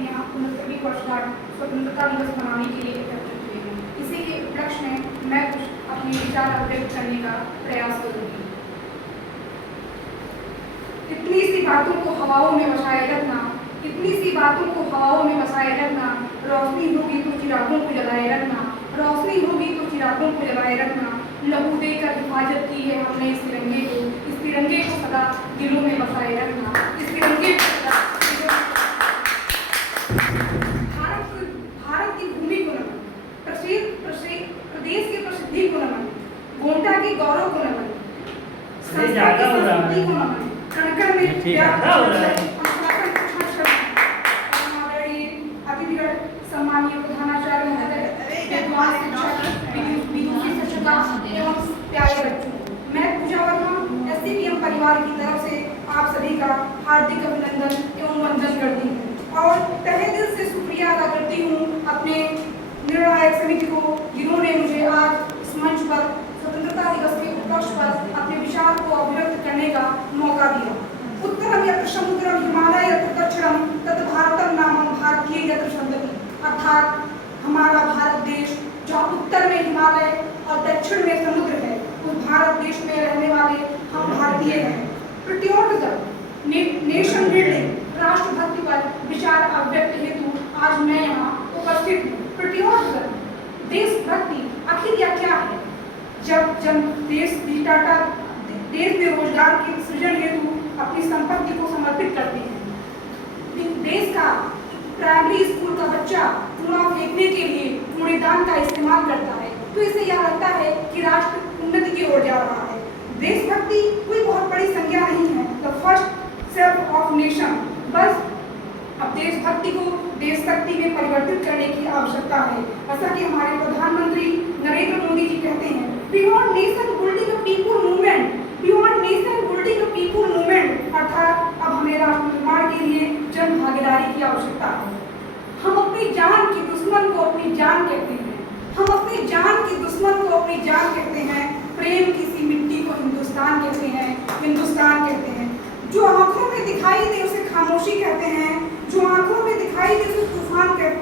सभी यहाँ 69वीं वर्षगांठ स्वतंत्रता दिवस मनाने के लिए एकत्रित हुए हैं। इसी के उपलक्ष्य में मैं कुछ अपने विचार अभिव्यक्त करने का प्रयास करूंगी। इतनी सी बातों को हवाओं में बसाए रखना, इतनी सी बातों को हवाओं में बसाए रखना, रोशनी होगी तो चिरागों को जलाए रखना, रोशनी होगी तो चिरागों को जलाए रखना, लहू देकर हिफाजत की है हमने इस तिरंगे को सदा दिलों में बसाए रखना, इस तिरंगे को सदा भारत की भूमि को नमन, प्रदेश की प्रसिद्धि को नमन, गोंडा के गौरव को नमन, संस्कृति को नमन, कणकण में अतिथिगण, सम्मानीय प्रधानाचार्य महोदय, विद्वान शिक्षक, विदुषी शिक्षिका एवं प्यारे बच्चों, मैं पूजा वर्मा SCPM परिवार की तरफ से आप सभी का हार्दिक अभिनंदन एवं वंदन करती हूँ और तहे दिल से शुक्रिया अदा करती हूँ अपने निर्णायक समिति को, जिन्होंने मुझे आज इस मंच पर स्वतंत्रता दिवस के उपलक्ष्य पर अपने विचार को अभिव्यक्त करने का मौका दिया। उत्तरम यत्र समुद्रम हिमालय यत्र दक्षिणम तत् भारतम नामम भारतीय यत्र सन्तति, अर्थात हमारा भारत देश जहाँ उत्तर में हिमालय और दक्षिण में समुद्र है, उस भारत देश में रहने वाले हम भारतीय हैं। प्रतियोगिता नेशन बिल्डिंग, राष्ट्रभक्ति पर विचार अभिव्यक्त हेतु आज मैं यहाँ उपस्थित हूँ। प्रतियोगिता देशभक्ति आखिर यह क्या है? जब देश में रोजगार के सृजन हेतु अपनी संपत्ति को समर्पित करते हैं। देश का प्राइमरी स्कूल का बच्चा कूड़ा फेंकने के लिए कूड़ेदान का इस्तेमाल करता है, तो इसे यह लगता है कि राष्ट्र उन्नति की ओर जा रहा है। देशभक्ति कोई बहुत बड़ी संज्ञा नहीं है, the first step of nation. बस अब देशभक्ति को देशशक्ति में परिवर्तित करने की आवश्यकता है। ऐसा कि हमारे प्रधानमंत्री नरेंद्र मोदी जी कहते हैं, बियॉन्ड नेशन बिल्डिंग अ people movement, beyond nation building अ पीपुल मूवमेंट, अर्थात अब हमें राष्ट्र निर्माण के लिए जन भागीदारी की आवश्यकता है। हम अपनी जान की दुश्मन को अपनी जान कहते हैं, हम अपनी जान की दुश्मन को अपनी जान कहते हैं, प्रेम की सी मिट्टी को हिंदुस्तान कहते हैं, हिंदुस्तान कहते हैं। जो आंखों में दिखाई दे उसे खामोशी कहते हैं, जो आंखों में दिखाई दे उसे तूफान कहते,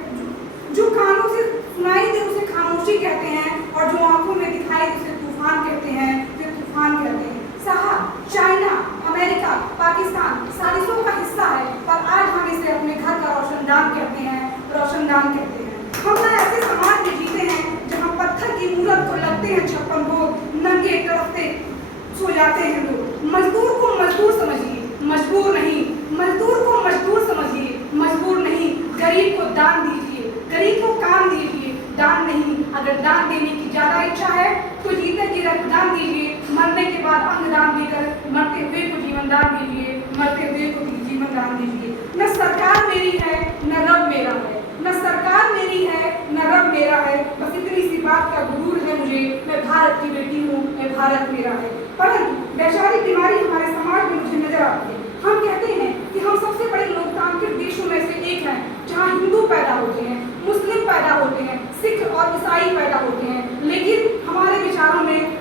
जो कानों से सुनाई दे उसे खामोशी कहते हैं, और जो आंखों में दिखाई दे उसे तूफान कहते हैं, फिर तूफान कहते हैं। साहब, चाइना, अमेरिका, पाकिस्तान साजिशों का हिस्सा है, पर आज हम इसे अपने घर का रोशनदान कहते हैं, रोशनदान कहते हैं। हम ना ऐसे समाज में जीते हैं जहाँ पत्थर की मूरत को लगते हैं 56 भोग, नंगे तरफते सो जाते हैं लोग। मजदूर को मजदूर समझिए, मजबूर नहीं, मजदूर को मजदूर समझिए, मजबूर नहीं। गरीब को दान दीजिए, गरीब को काम दीजिए, दान नहीं। अगर दान देने की ज्यादा इच्छा है तो जीते जी रक्तदान दीजिए, मरने के बाद अंगदान देकर मरते हुए को जीवन दान दीजिए, मरते हुए को जीवन दान दीजिए। न सरकार मेरी है न रब मेरा है, न सरकार मेरी है न रब मेरा है, बस इतनी सी बात का गुरूर है मुझे, मैं भारत की बेटी हूँ, मैं भारत मेरा है। परंतु वैचारिक बीमारी हमारे समाज में मुझे नजर आती है। हम कहते हैं कि हम सबसे बड़े लोकतांत्रिक देशों में से एक हैं, जहाँ हिंदू पैदा होते हैं, मुस्लिम पैदा होते हैं, सिख और ईसाई पैदा होते हैं, लेकिन हमारे विचारों में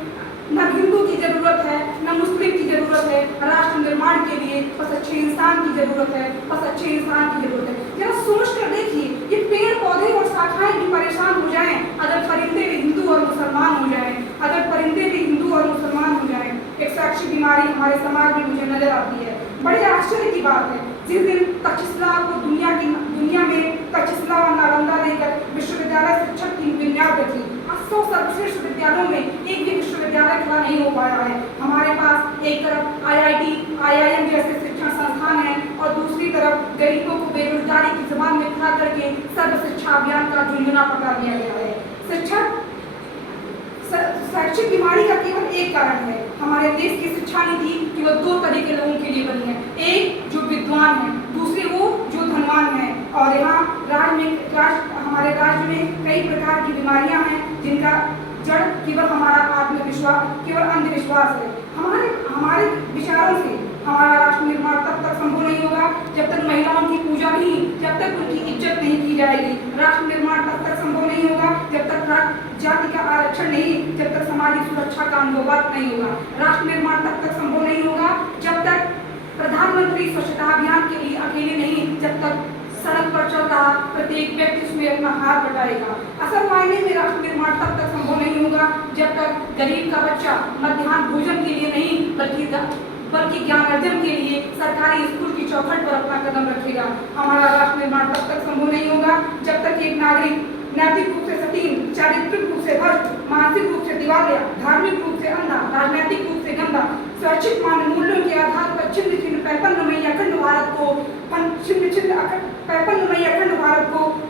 न हिंदू की जरूरत है न मुस्लिम की जरूरत है। राष्ट्र निर्माण के लिए बस अच्छे इंसान की जरूरत है, बस अच्छे इंसान की जरूरत है। जरा सोच कर देखिए, ये पेड़ पौधे और शाखाएं भी परेशान हो जाएं अगर परिंदे भी हिंदू और मुसलमान हो जाएं, अगर परिंदे भी हिंदू और मुसलमान हो जाएं। एक शैक्षिक बीमारी हमारे समाज में मुझे नजर आती है। बड़े आश्चर्य की बात है, जिस दिन तक्षशिला को दुनिया में तक्षशिला और नालंदा लेकर विश्वविद्यालय शिक्षक की बुनियाद रखी, 100 सर्वश्रेष्ठ विद्यालयों में एक भी विश्वविद्यालय खड़ा नहीं हो पाया है। हमारे पास एक तरफ IIT, IIM जैसे शिक्षण संस्थान हैं और दूसरी तरफ गरीबों को बेरोजगारी की जबान में खड़ा करके सर्व शिक्षा अभियान का जुर्माना पकड़ा दिया गया है। शैक्षिक बीमारी का केवल एक कारण है, हमारे देश की शिक्षा नीति केवल 2 तरह के लोगों के लिए बनी है, एक जो विद्वान है, दूसरे वो जो धनवान है। और यहाँ हमारे राज्य में कई प्रकार की बीमारियां हैं जिनका जड़ केवल हमारा आत्मविश्वास, केवल अंधविश्वास है। हमारे विचारों से हमारा राष्ट्र निर्माण तब तक संभव नहीं होगा जब तक महिलाओं की पूजा नहीं, जब तक उनकी इज्जत नहीं की जाएगी। राष्ट्र निर्माण तब तक संभव नहीं होगा जब तक जाति का आरक्षण नहीं, जब तक सामाजिक सुरक्षा का अनुवाद नहीं होगा। राष्ट्र निर्माण तब तक संभव नहीं होगा जब तक प्रधानमंत्री स्वच्छता अभियान के लिए अकेले नहीं, जब तक सड़क पर चल प्रत्येक व्यक्ति उसमें अपना हाथ बटाएगा। असल मायने में राष्ट्र निर्माण तब तक संभव नहीं होगा जब तक गरीब का बच्चा मध्याह्न भोजन के लिए नहीं बल्कि ज्ञान अर्जन के लिए सरकारी स्कूल की चौखट पर अपना कदम रखेगा। हमारा राष्ट्र निर्माण तब तक संभव नहीं होगा जब तक एक नागरिक नैतिक रूप से सतीन, चारित्रिक रूप से भ्रष्ट, मानसिक रूप से दिवालिया, धार्मिक रूप से अंधा, राजनीतिक रूप से गंदा, स्वैच्छिक मान्य मूल्यों के आधार पर छिन्न छिन्न पैपन्नमयी अखंड भारत को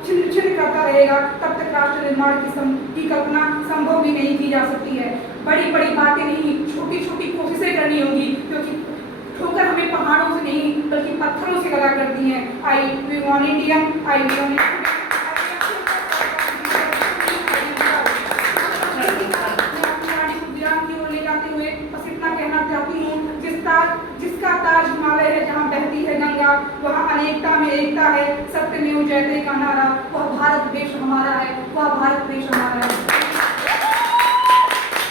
छिन्न छिन्न करता रहेगा। तब तक राष्ट्र निर्माण की कल्पना संभव भी नहीं की जा सकती है। बड़ी बड़ी बातें नहीं, छोटी छोटी कोशिशें करनी होगी, क्योंकि ठोकर हमें पहाड़ों से नहीं बल्कि पत्थरों से लगा करती है। I we want India, I we want जिसका ताज हिमालय है, जहाँ बहती है गंगा, वहाँ अनेकता में एकता है, सत्यमेव जयते का नारा, वह भारत देश हमारा है, वह भारत देश हमारा है।